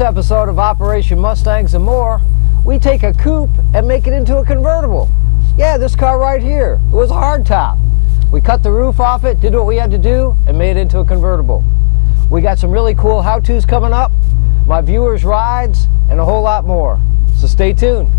this episode of Operation Mustangs and More, we take a coupe and make it into a convertible. Yeah, this car right here. It was a hardtop. We cut the roof off it, did what we had to do, and made it into a convertible. We got some really cool how-tos coming up, my viewers' rides, and a whole lot more. So stay tuned.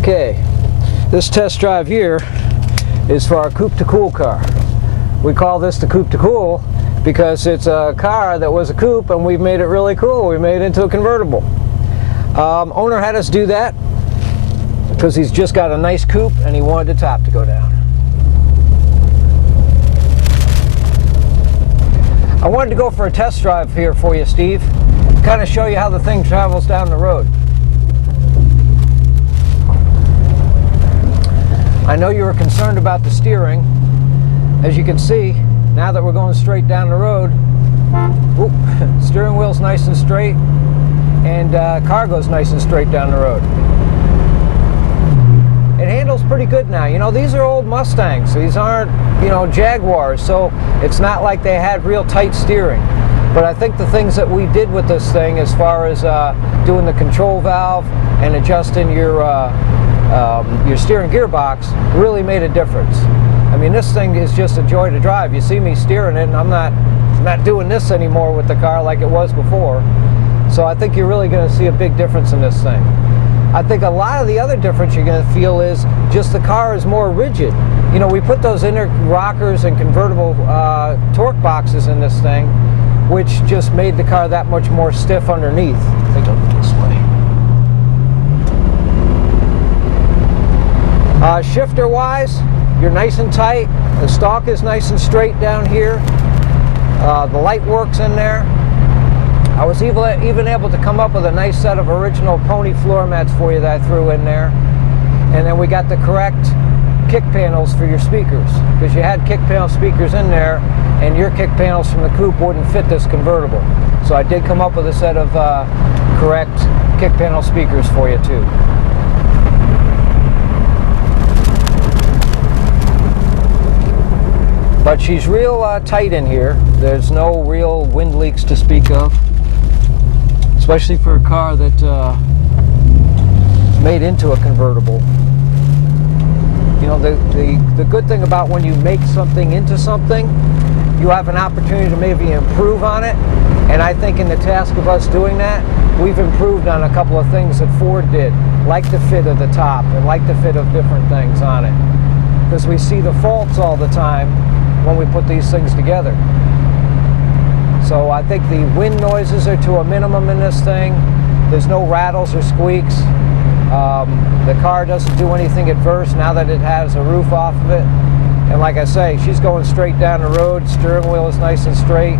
Okay, this test drive here is for our Coupe to Cool car. We call this the Coupe to Cool because it's a car that was a coupe and we've made it really cool. We made it into a convertible. Owner had us do that because he's just got a nice coupe and he wanted the top to go down. I wanted to go for a test drive here for you, Steve, kind of show you how the thing travels down the road. I know you were concerned about the steering. As you can see, now that we're going straight down the road, whoop, steering wheel's nice and straight, and car goes nice and straight down the road. It handles pretty good now. You know, these are old Mustangs. These aren't, you know, Jaguars, so it's not like they had real tight steering. But I think the things that we did with this thing, as far as doing the control valve and adjusting your steering gearbox, really made a difference. I mean, this thing is just a joy to drive. You see me steering it, and I'm not doing this anymore with the car like it was before. So I think you're really going to see a big difference in this thing. I think a lot of the other difference you're going to feel is just the car is more rigid. You know, we put those inner rockers and convertible torque boxes in this thing, which just made the car that much more stiff underneath. I think I'll go this way. Shifter-wise, you're nice and tight. The stalk is nice and straight down here. The light works in there. I was even able to come up with a nice set of original pony floor mats for you that I threw in there. And then we got the correct kick panels for your speakers, because you had kick panel speakers in there and your kick panels from the coupe wouldn't fit this convertible. So I did come up with a set of correct kick panel speakers for you too. But she's real tight in here. There's no real wind leaks to speak of, especially for a car that's made into a convertible. You know, the good thing about when you make something into something, you have an opportunity to maybe improve on it. And I think in the task of us doing that, we've improved on a couple of things that Ford did, like the fit of the top and like the fit of different things on it. Because we see the faults all the time when we put these things together. So I think the wind noises are to a minimum in this thing. There's no rattles or squeaks. The car doesn't do anything adverse now that it has a roof off of it. And like I say, she's going straight down the road. Steering wheel is nice and straight.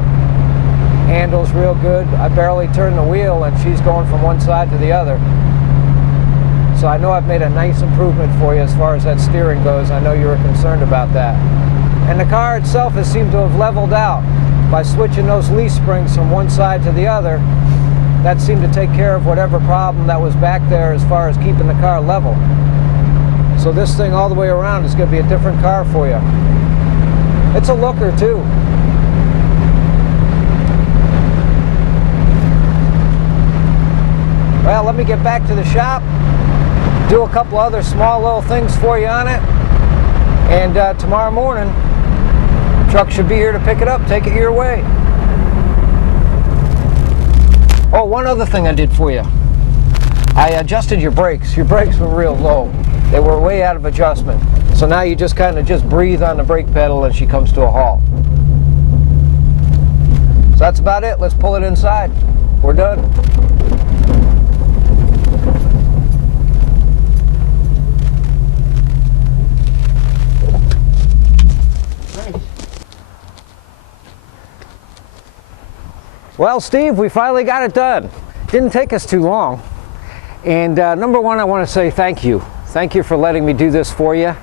Handles real good. I barely turn the wheel and she's going from one side to the other. So I know I've made a nice improvement for you as far as that steering goes. I know you were concerned about that. And the car itself has seemed to have leveled out. By switching those leaf springs from one side to the other, that seemed to take care of whatever problem that was back there as far as keeping the car level. So this thing all the way around is going to be a different car for you. It's a looker too. Well, let me get back to the shop, do a couple other small little things for you on it, and tomorrow morning, truck should be here to pick it up, take it your way. Oh, one other thing I did for you. I adjusted your brakes. Your brakes were real low. They were way out of adjustment. So now you just kind of just breathe on the brake pedal and she comes to a halt. So that's about it. Let's pull it inside. We're done. Well, Steve, we finally got it done. Didn't take us too long. And number one, I want to say thank you. Thank you for letting me do this for you.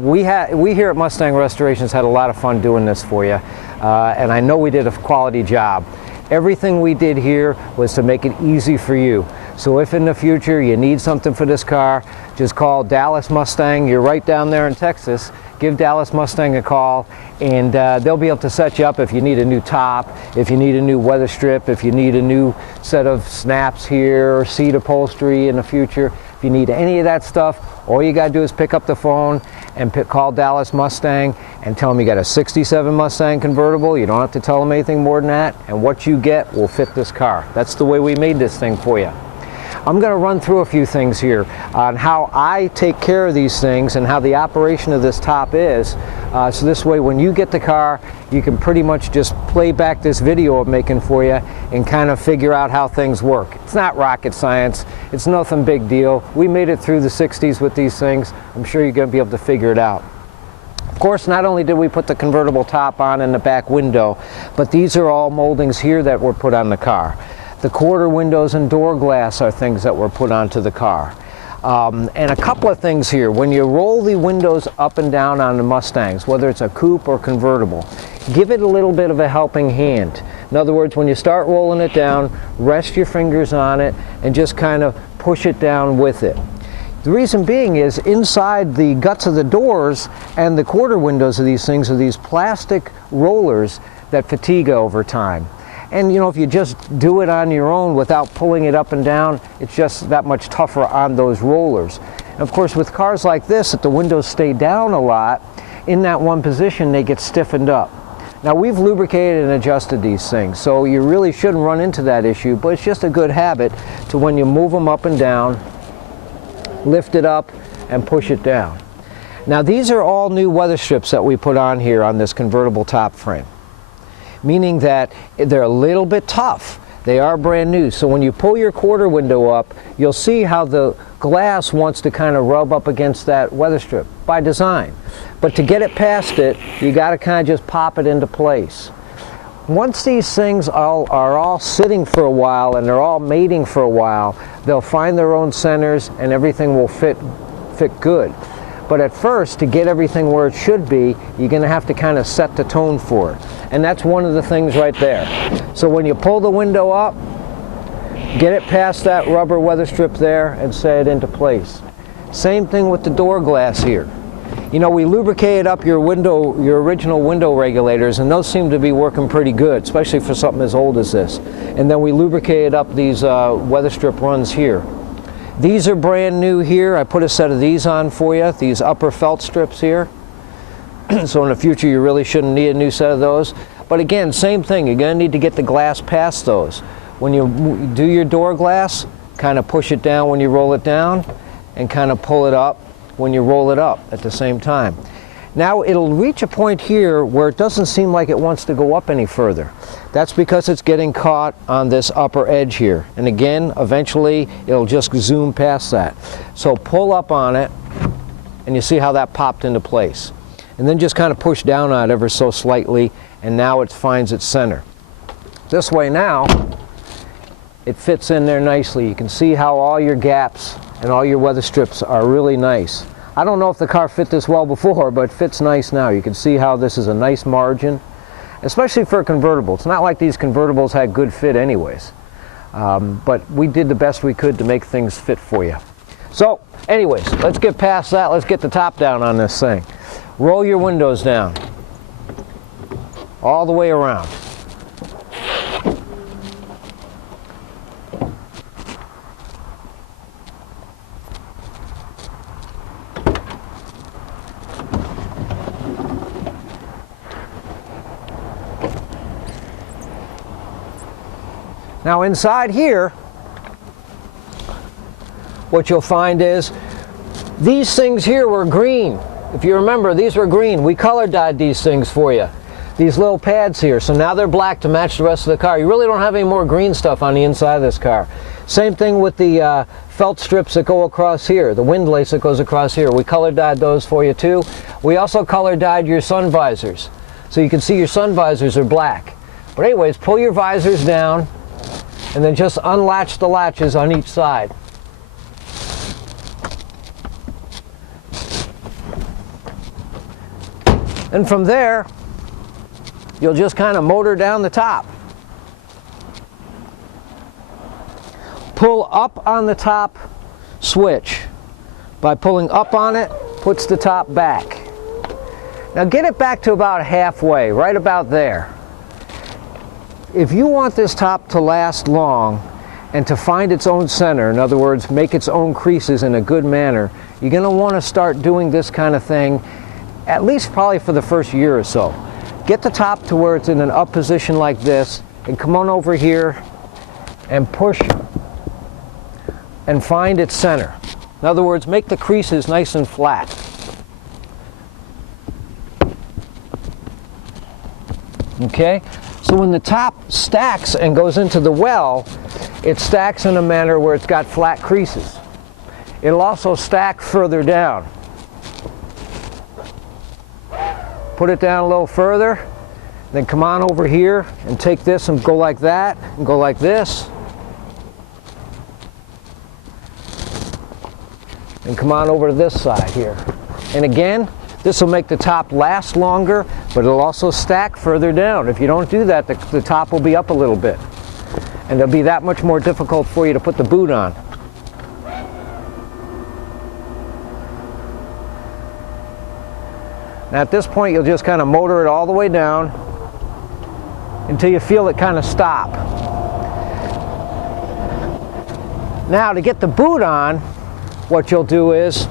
We here at Mustang Restorations had a lot of fun doing this for you. And I know we did a quality job. Everything we did here was to make it easy for you. So if in the future you need something for this car, just call Dallas Mustang. You're right down there in Texas. give Dallas Mustang a call, and they'll be able to set you up if you need a new top, if you need a new weather strip, if you need a new set of snaps here, or seat upholstery in the future. If you need any of that stuff, all you got to do is pick up the phone and call Dallas Mustang and tell them you got a 67 Mustang convertible. You don't have to tell them anything more than that, and what you get will fit this car. That's the way we made this thing for you. I'm going to run through a few things here on how I take care of these things and how the operation of this top is. So this way, when you get the car, you can pretty much just play back this video I'm making for you and kind of figure out how things work. It's not rocket science. It's nothing big deal. We made it through the 60s with these things. I'm sure you're going to be able to figure it out. Of course, not only did we put the convertible top on in the back window, but these are all moldings here that were put on the car. The quarter windows and door glass are things that were put onto the car. And a couple of things here. When you roll the windows up and down on the Mustangs, whether it's a coupe or convertible, give it a little bit of a helping hand. In other words, when you start rolling it down, rest your fingers on it and just kind of push it down with it. The reason being is inside the guts of the doors and the quarter windows of these things are these plastic rollers that fatigue over time. And you know, if you just do it on your own without pulling it up and down, it's just that much tougher on those rollers. And of course, with cars like this, if the windows stay down a lot, in that one position, they get stiffened up. Now, we've lubricated and adjusted these things, so you really shouldn't run into that issue, but it's just a good habit to, when you move them up and down, lift it up and push it down. Now, these are all new weather strips that we put on here on this convertible top frame, meaning that they're a little bit tough. They are brand new, so when you pull your quarter window up, you'll see how the glass wants to kind of rub up against that weather strip by design. But to get it past it, you got to kind of just pop it into place. Once these things are all sitting for a while and they're all mating for a while, they'll find their own centers and everything will fit good. But at first, to get everything where it should be, you're going to have to kind of set the tone for it. And that's one of the things right there. So when you pull the window up, get it past that rubber weather strip there and set it into place. Same thing with the door glass here. You know, we lubricated up your original window regulators, and those seem to be working pretty good, especially for something as old as this. And then we lubricated up these weather strip runs here. These are brand new here. I put a set of these on for you, these upper felt strips here. So in the future, you really shouldn't need a new set of those. But again, same thing, you're going to need to get the glass past those. When you do your door glass, kind of push it down when you roll it down, and kind of pull it up when you roll it up at the same time. Now it'll reach a point here where it doesn't seem like it wants to go up any further. That's because it's getting caught on this upper edge here. And again, eventually it'll just zoom past that. So pull up on it, and you see how that popped into place. And then just kind of push down on it ever so slightly, and now it finds its center. This way now, it fits in there nicely. You can see how all your gaps and all your weather strips are really nice. I don't know if the car fit this well before, but it fits nice now. You can see how this is a nice margin, especially for a convertible. It's not like these convertibles had good fit anyways. But we did the best we could to make things fit for you. So anyways, let's get past that. Let's get the top down on this thing. Roll your windows down all the way around. Now inside here, what you'll find is these things here were green. If you remember, these were green. We color dyed these things for you. These little pads here. So now they're black to match the rest of the car. You really don't have any more green stuff on the inside of this car. Same thing with the felt strips that go across here, the wind lace that goes across here. We color dyed those for you too. We also color dyed your sun visors. So you can see your sun visors are black. But anyways, pull your visors down and then just unlatch the latches on each side. And from there, you'll just kind of motor down the top. Pull up on the top switch. By pulling up on it, puts the top back. Now get it back to about halfway, right about there. If you want this top to last long and to find its own center, in other words, make its own creases in a good manner, you're going to want to start doing this kind of thing at least probably for the first year or so. Get the top to where it's in an up position like this, and come on over here and push and find its center. In other words, make the creases nice and flat. Okay? So when the top stacks and goes into the well, it stacks in a manner where it's got flat creases. It'll also stack further down. Put it down a little further, then come on over here and take this and go like that, and go like this. And come on over to this side here. And again, this will make the top last longer, but it'll also stack further down. If you don't do that, the top will be up a little bit. And it'll be that much more difficult for you to put the boot on. Now at this point, you'll just kind of motor it all the way down until you feel it kind of stop. Now to get the boot on, what you'll do is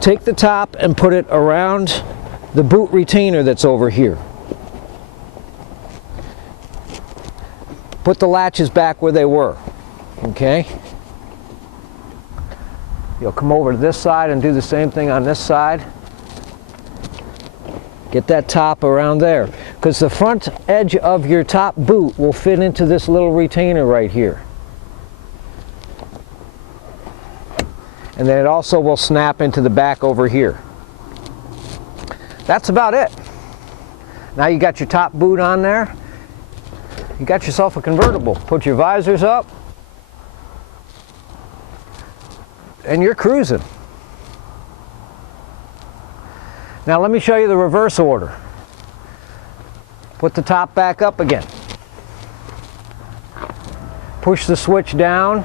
take the top and put it around the boot retainer that's over here. Put the latches back where they were, okay? You'll come over to this side and do the same thing on this side. Get that top around there, because the front edge of your top boot will fit into this little retainer right here. And then it also will snap into the back over here. That's about it. Now you got your top boot on there. You got yourself a convertible. Put your visors up, and you're cruising. Now let me show you the reverse order. Put the top back up again. Push the switch down.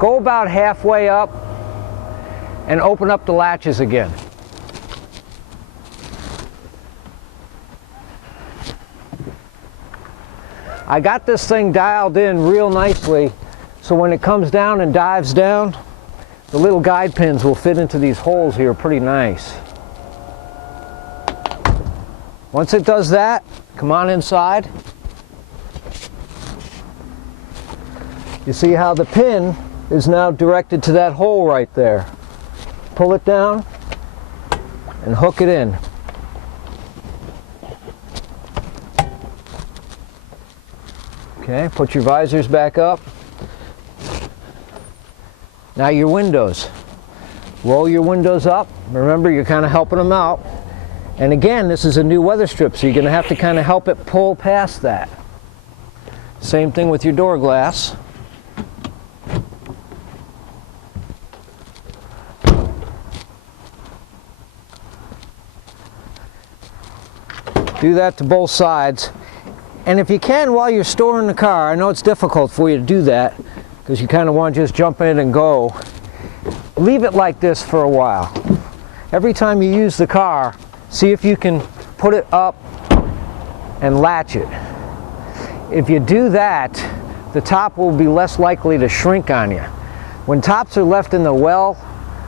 Go about halfway up and open up the latches again. I got this thing dialed in real nicely, so when it comes down and dives down, the little guide pins will fit into these holes here pretty nice. Once it does that, come on inside. You see how the pin is now directed to that hole right there. Pull it down and hook it in. Okay, put your visors back up. Now your windows. Roll your windows up. Remember, you're kind of helping them out. And again, this is a new weather strip, so you're going to have to kind of help it pull past that. Same thing with your door glass. Do that to both sides. And if you can, while you're storing the car, I know it's difficult for you to do that because you kind of want to just jump in and go, leave it like this for a while. Every time you use the car, see if you can put it up and latch it. If you do that, the top will be less likely to shrink on you. When tops are left in the well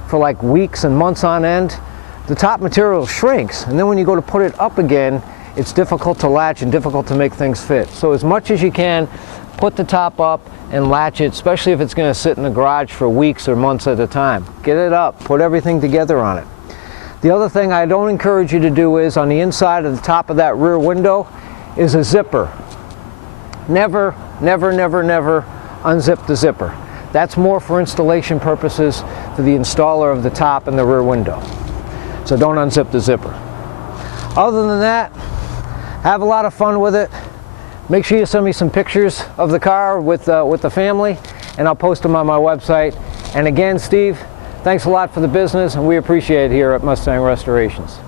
for like weeks and months on end, the top material shrinks, and then when you go to put it up again, it's difficult to latch and difficult to make things fit. So as much as you can, put the top up and latch it, especially if it's going to sit in the garage for weeks or months at a time. Get it up, put everything together on it. The other thing I don't encourage you to do is, on the inside of the top of that rear window, is a zipper. Never, never, never, never unzip the zipper. That's more for installation purposes for the installer of the top and the rear window. So don't unzip the zipper. Other than that, have a lot of fun with it. Make sure you send me some pictures of the car with the family, and I'll post them on my website. And again, Steve, thanks a lot for the business, and we appreciate it here at Mustang Restorations.